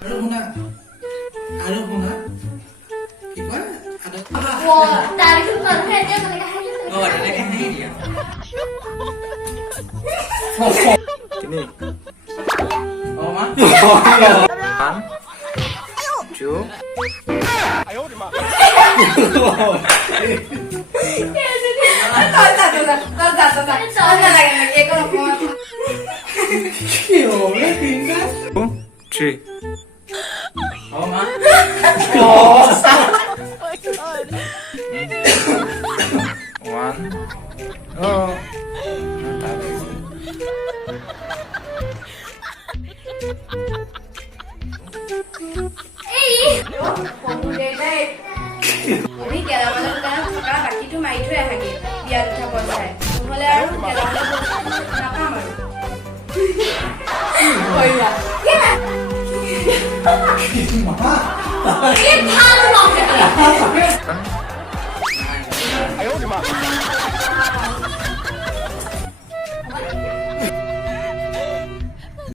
আৰু শুনা কি কয় তাৰপিছত মানুহে এতিয়া তেনেকে হাঁহি তেনেকে হাঁহি দিয়া Ini. মা 1, 2. কি হবে তিনটা 2, 3. মা One. Oh. আমি গেলামালৰ দোকানত থকা বাকীটো মাৰি থৈ আহাগে বিয়াত উঠা পইচাই নহ'লে আৰু গেলামালৰ বস্তু নাপাম আৰু মা কি ভাল নহয়